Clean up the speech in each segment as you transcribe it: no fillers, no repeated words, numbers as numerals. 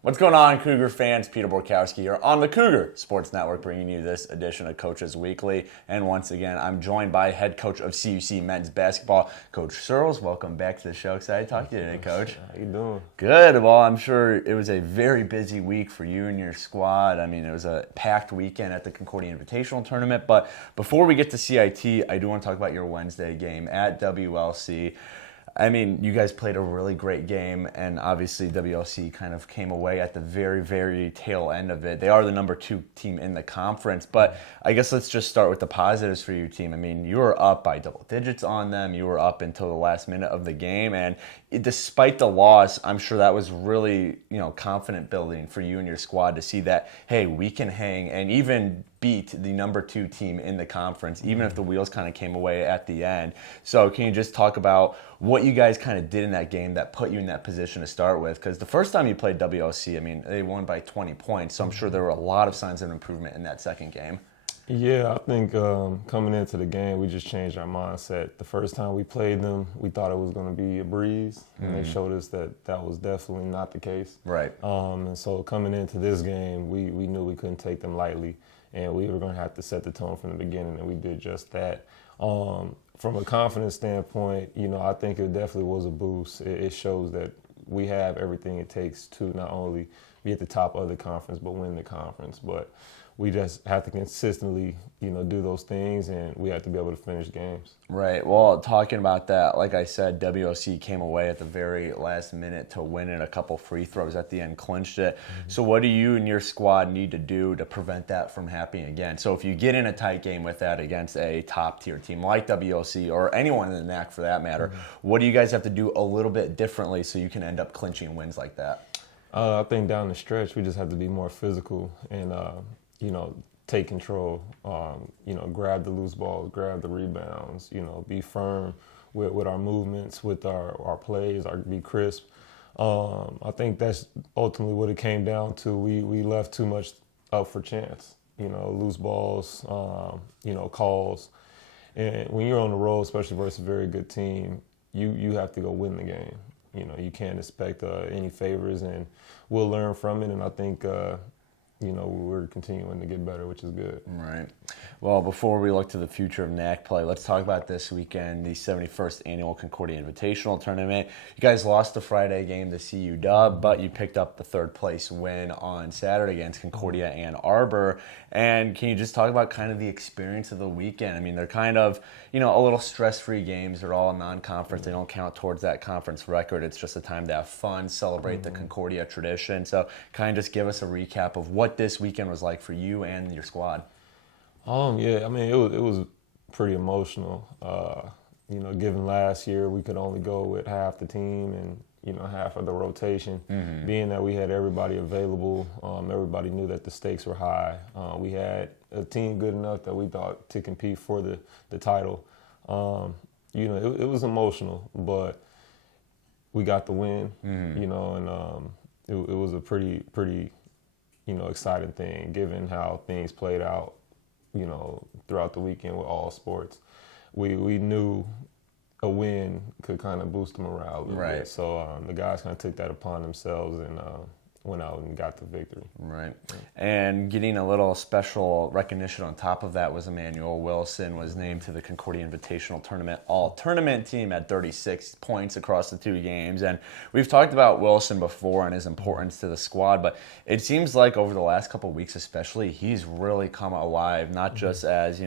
What's going on, Cougar fans? Peter Borkowski here on the Cougar Sports Network, bringing you this edition of Coaches Weekly. And once again, I'm joined by head coach of CUC men's basketball, Coach Surles. Welcome back to the show. Excited to talk to you today, Coach. How you doing? Good. Well, I'm sure it was a very busy week for you and your squad. I mean, it was a packed weekend at the Concordia Invitational Tournament. But before we get to CIT, I do want to talk about your Wednesday game at WLC. I mean, you guys played a really great game, and obviously WLC kind of came away at the very, very tail end of it. They are the number 2 team in the conference, but I guess let's just start with the positives for your team. I mean, you were up by double digits on them. You were up until the last minute of the game, and despite the loss, I'm sure that was really, confident building for you and your squad to see that, hey, we can hang and even beat the number 2 team in the conference, even if the wheels kind of came away at the end. So can you just talk about what you guys kind of did in that game that put you in that position to start with? Because the first time you played WLC, I mean, they won by 20 points, so I'm sure there were a lot of signs of improvement in that second game. Yeah, I think coming into the game, we just changed our mindset. The first time we played them, we thought it was going to be a breeze, and they showed us that that was definitely not the case. Right. And so coming into this game, we knew we couldn't take them lightly, and we were going to have to set the tone from the beginning, and we did just that. From a confidence standpoint, I think it definitely was a boost. It shows that we have everything it takes to not only be at the top of the conference, but win the conference. But we just have to consistently, do those things, and we have to be able to finish games. Right. Well, talking about that, like I said, WOC came away at the very last minute to win it. A couple free throws at the end clinched it. So what do you and your squad need to do to prevent that from happening again? So if you get in a tight game with that against a top-tier team like WOC or anyone in the NAC for that matter, what do you guys have to do a little bit differently so you can end up clinching wins like that? I think down the stretch, we just have to be more physical and, take control, grab the loose balls, grab the rebounds, be firm with our movements, with our plays, be crisp. I think that's ultimately what it came down to. We left too much up for chance, loose balls, calls. And when you're on the road, especially versus a very good team, you have to go win the game. You can't expect any favors, and we'll learn from it. And I think, we're continuing to get better, which is good. Right. Well, before we look to the future of NAC play, let's talk about this weekend, the 71st Annual Concordia Invitational Tournament. You guys lost the Friday game to CU Dub, but you picked up the third-place win on Saturday against Concordia Ann Arbor. And can you just talk about kind of the experience of the weekend? I mean, they're kind of, a little stress-free games. They're all non-conference. They don't count towards that conference record. It's just a time to have fun, celebrate the Concordia tradition. So kind of just give us a recap of what this weekend was like for you and your squad. Yeah, I mean, it was pretty emotional. Given last year we could only go with half the team and, half of the rotation. Being that we had everybody available, everybody knew that the stakes were high. We had a team good enough that we thought to compete for the title. It was emotional, but we got the win, and it was a pretty exciting thing given how things played out, throughout the weekend with all sports. We knew a win could kind of boost the morale a little bit. So the guys kind of took that upon themselves and went out and got the victory. Right. And getting a little special recognition on top of that was Emmanuel Wilson was named to the Concordia Invitational Tournament All-Tournament team at 36 points across the 2 games. And we've talked about Wilson before and his importance to the squad, but it seems like over the last couple of weeks especially, he's really come alive, not just as,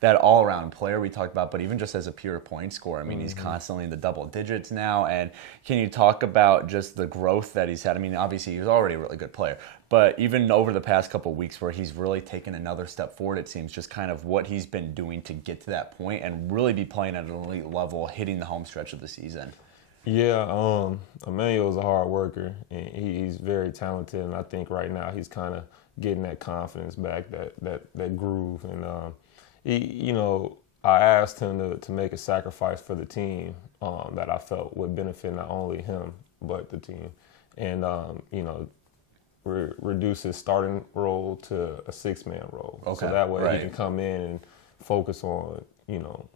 that all-around player we talked about, but even just as a pure point scorer. I mean, he's constantly in the double digits now. And can you talk about just the growth that he's had? I mean, obviously, he's already a really good player, but even over the past couple of weeks where he's really taken another step forward, it seems, just kind of what he's been doing to get to that point and really be playing at an elite level, hitting the home stretch of the season. Yeah, Emmanuel's a hard worker, and he's very talented, and I think right now he's kind of getting that confidence back, that groove. And, I asked him to make a sacrifice for the team that I felt would benefit not only him, but the team. And, reduce his starting role to a 6-man role. Okay, so that way right. he can come in and focus on,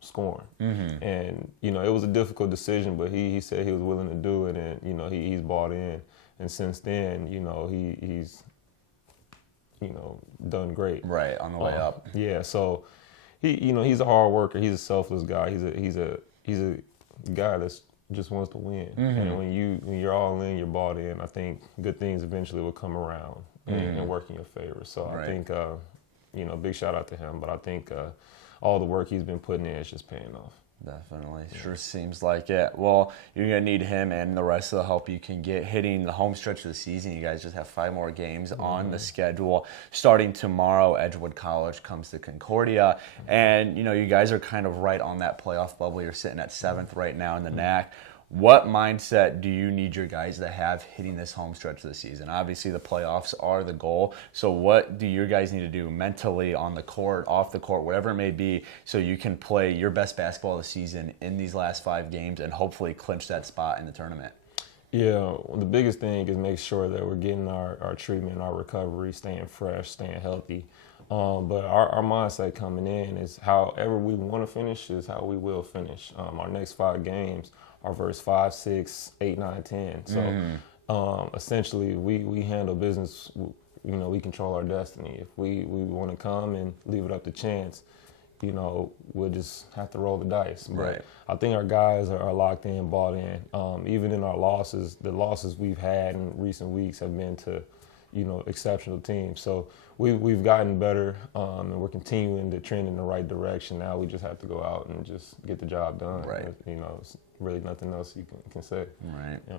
scoring. And, it was a difficult decision, but he said he was willing to do it, and, he's bought in. And since then, he's done great. Right, on the way up. Yeah, so he's a hard worker. He's a selfless guy. He's a guy that's just wants to win. And when you're all in, you're bought in. I think good things eventually will come around and work in your favor. So I think big shout out to him. But I think all the work he's been putting in is just paying off. Definitely. Sure seems like it. Well, you're going to need him and the rest of the help you can get hitting the home stretch of the season. You guys just have 5 more games on the schedule. Starting tomorrow, Edgewood College comes to Concordia. And, you guys are kind of right on that playoff bubble. You're sitting at 7th right now in the NAC. What mindset do you need your guys to have hitting this home stretch of the season? Obviously, the playoffs are the goal. So what do your guys need to do mentally, on the court, off the court, whatever it may be, so you can play your best basketball of the season in these last 5 games and hopefully clinch that spot in the tournament? Yeah, well, the biggest thing is make sure that we're getting our treatment, our recovery, staying fresh, staying healthy. But our mindset coming in is however we want to finish is how we will finish. Our next 5 games are verse 5, 6, 8, 9, 10. So essentially, we handle business. We control our destiny. If we want to come and leave it up to chance, we'll just have to roll the dice. But right. I think our guys are locked in, bought in. Even in our losses, the losses we've had in recent weeks have been to exceptional teams. So we've gotten better, and we're continuing to trend in the right direction. Now we just have to go out and just get the job done. Right. It's really nothing else you can say. Right. Yeah.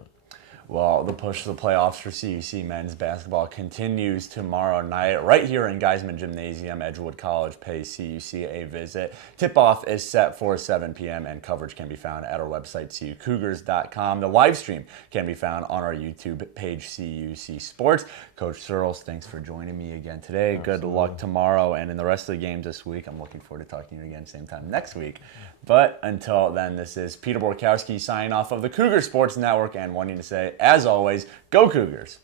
Well, the push to the playoffs for CUC men's basketball continues tomorrow night right here in Geisman Gymnasium. Edgewood College pays CUC a visit. Tip-off is set for 7 p.m. and coverage can be found at our website, cucougars.com. The live stream can be found on our YouTube page, CUC Sports. Coach Surles, thanks for joining me again today. Absolutely. Good luck tomorrow and in the rest of the games this week. I'm looking forward to talking to you again same time next week. But until then, this is Peter Borkowski signing off of the Cougar Sports Network and wanting to say, as always, go Cougars!